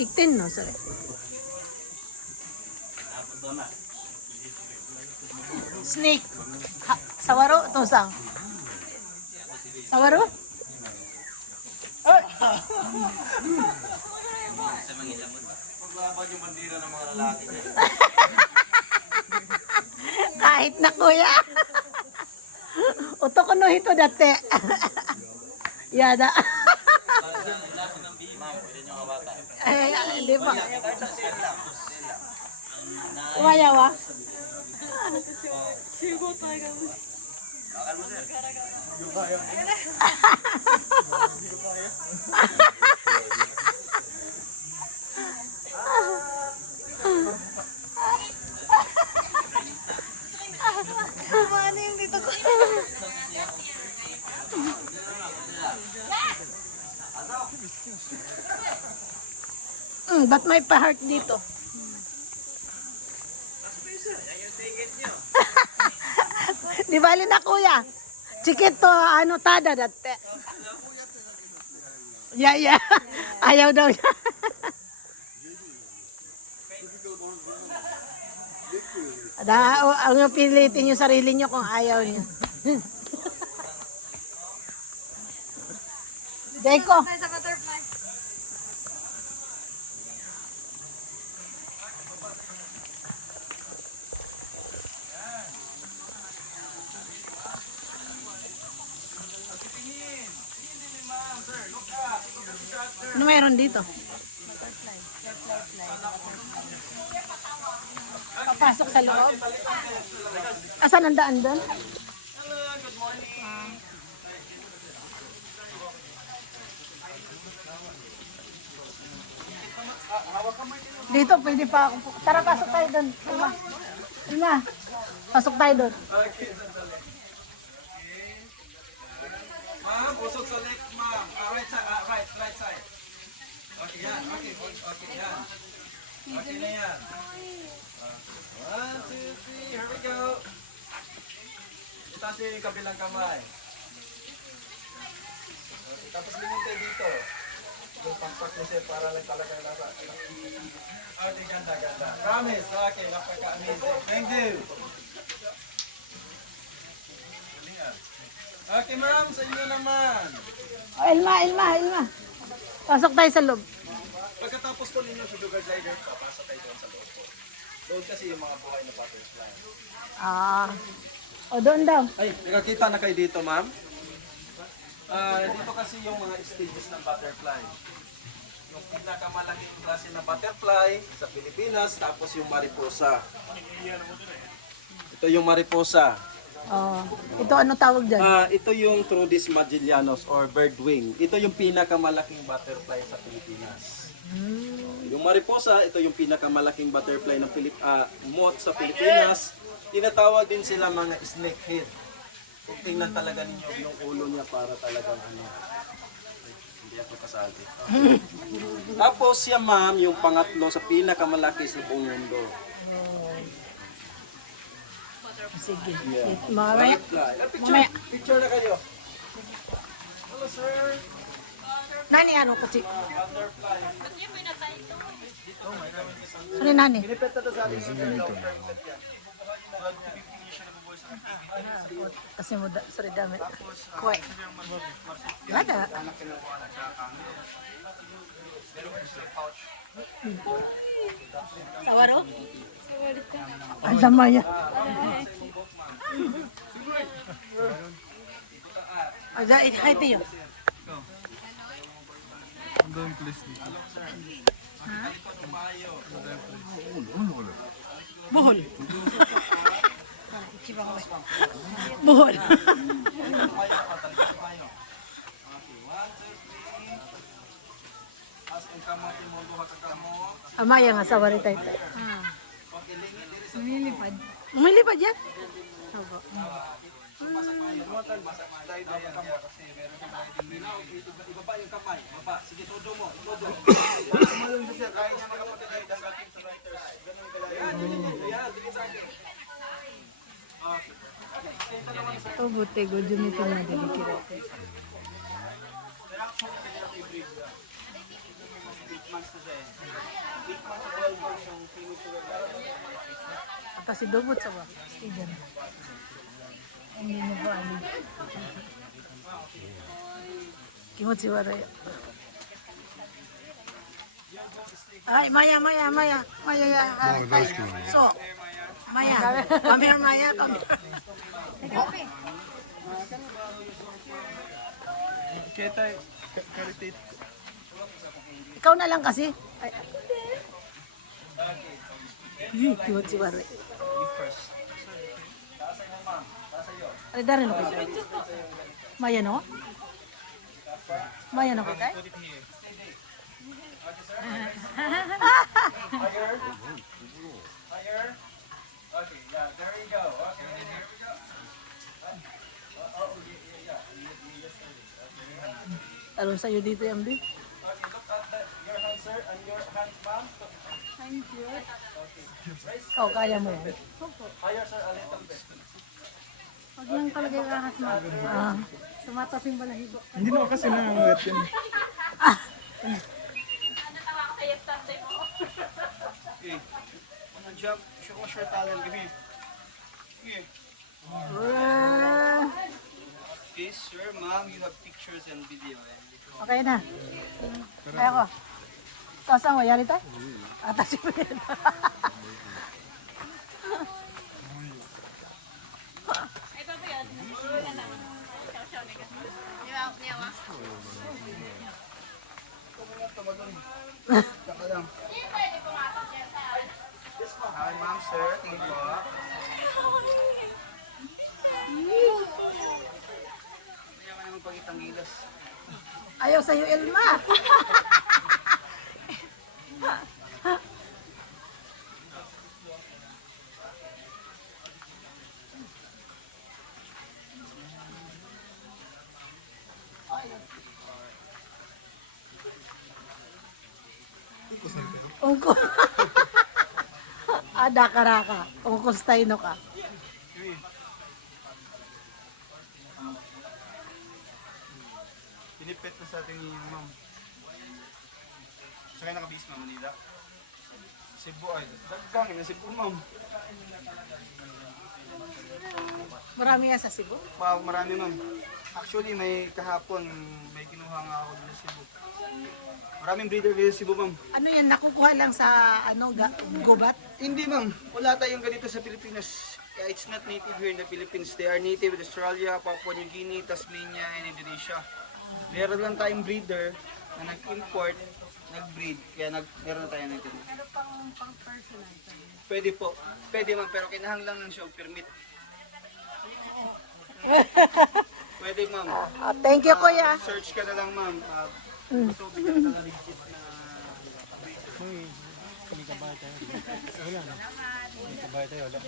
18 no, sorry. Snake. Ha, sawaro to sang. Sawaro? Oh. Maglaban yung bandera ng mga lalaki. Kahit na kuya. Uto ko no hito dati. Yada. Ay, hindi pa. Umayawa. Ano yung dito ko? Ba't may pa-heart dito? Di bali na kuya. Chikit to, ano, tada dati. Yeah. Ayaw daw niya. Ang pilitin yung sarili niyo kung ayaw niyo. Jayko. Sa butterfly. Ano mayroon dito? Papasok sa loob. Asan ang daan doon? Dito, pwede pa ako. Tara, pasok tayo doon. Ima. Pasok tayo doon. Ma'am, usok sa left, ma'am. Right side, right side. Okay, yan. Okay, yan. Okay na yan. 1, 2, 3, here we go. Itaas niyo yung kabilang kamay. Okay, tapos lingin tayo dito. Yung pangpak niya siya para lang talaga nasa. Okay, ganda. Promise. Okay, napaka-amazing. Thank you. Okay, ma'am, sa inyo naman. Oh, Ilma. Pasok tayo sa loob. Pagkatapos po ninyo sa sugar glider, papasok kayo doon sa loob po. Doon kasi yung mga buhay na butterfly. O, doon daw. Ay, nakakita na kayo dito, ma'am? Dito kasi yung mga stages ng butterfly. Yung pinakamalaking klase ng butterfly sa Pilipinas, tapos yung mariposa. Ito yung mariposa. Ito ano tawag dyan? Ito yung Trudis Magellanos or birdwing. Ito yung pinakamalaking butterfly sa Pilipinas. Yung mariposa, ito yung pinakamalaking butterfly ng moth sa Pilipinas. Tinatawag din sila mga snakehead. Kung tingnan talaga ninyo yung ulo niya para talagang ano. Hindi ako kasali. Tapos siya ma'am, yung pangatlo sa pinakamalaki sa buong mundo. Sige. Yeah. Mamaya. Picture na kayo. Hello sir. Nani, ano ko si? Butterfly. Ano nani? Pinipeta na sa atin sa Kasi mo, sorry dami. Kuway. Lada. Sawaro? Ang damaya. Hi, Tiyo. Buhol. Buhol. Amaya nga sa waritay. Lumilipad. Umilipad yan? Opo. Ibaba yung kamay. Baba. Sige, todo mo. Todo. Ito buti. Good yun ito na delikirate. Ata si Dumot sa ba? Steven. Hindi mo ba ano? Kimot si Waray. Ay, Maya. Ya. So, Maya. Come here, Maya. Come here. Ikaw na lang kasi. Ay, kimot si Waray. Ay, dari no kita. Maya no? Maya no kita? Higher. Okay, yeah, there you go. Okay, here we go. Talon sa'yo dito yung di. Okay, look at your hands, sir, and your hands, ma'am. I'm good. Ikaw, kaya mo yan. Higher, sir, a little bit. Huwag lang talaga yung ahas mo. Ah. Sumatas yung balahibo. Hindi naman kasi nangangat yan. Okay. Wanna jump? Show us your talent. Give me. Okay. Okay, sir, ma'am, you have pictures and video. Okay na. Kaya ko. Tapos ang wayari tayo? Atas yung wayari. Saka lang. Hi, ma'am, sir. Tingin po. Kaya ka naman pagitang gilas. Ayaw sa'yo, Elma. Ungko. Ada karaka. Ungkos tayo no ka. Pinipet na sa ating ma'am. Saka nakabis, ma'am, Manila. Cebu ay. Daggang na Cebu, ma'am. Marami yan sa Cebu. Wow, marami, ma'am. Actually, may kahapon, may kinuha nga ako dito sa Cebu. Maraming breeder dito sa Cebu, ma'am. Ano yan, nakukuha lang sa ano, gubat? Hindi, ma'am. Wala tayong ganito sa Pilipinas. It's not native here in the Philippines. They are native in Australia, Papua New Guinea, Tasmania, and Indonesia. Meron lang tayong breeder na nag-import, nag-breed, kaya meron na tayo nito. Ano pang personal? Pwede po. Pwede, ma'am, pero kinahanglan lang siya ang permit. Pwede, ma'am. Thank you, kuya. Search ka na lang, ma'am. So, bigyan ka na legit na May kabay tayo. Wala na. May kabay tayo. Wala.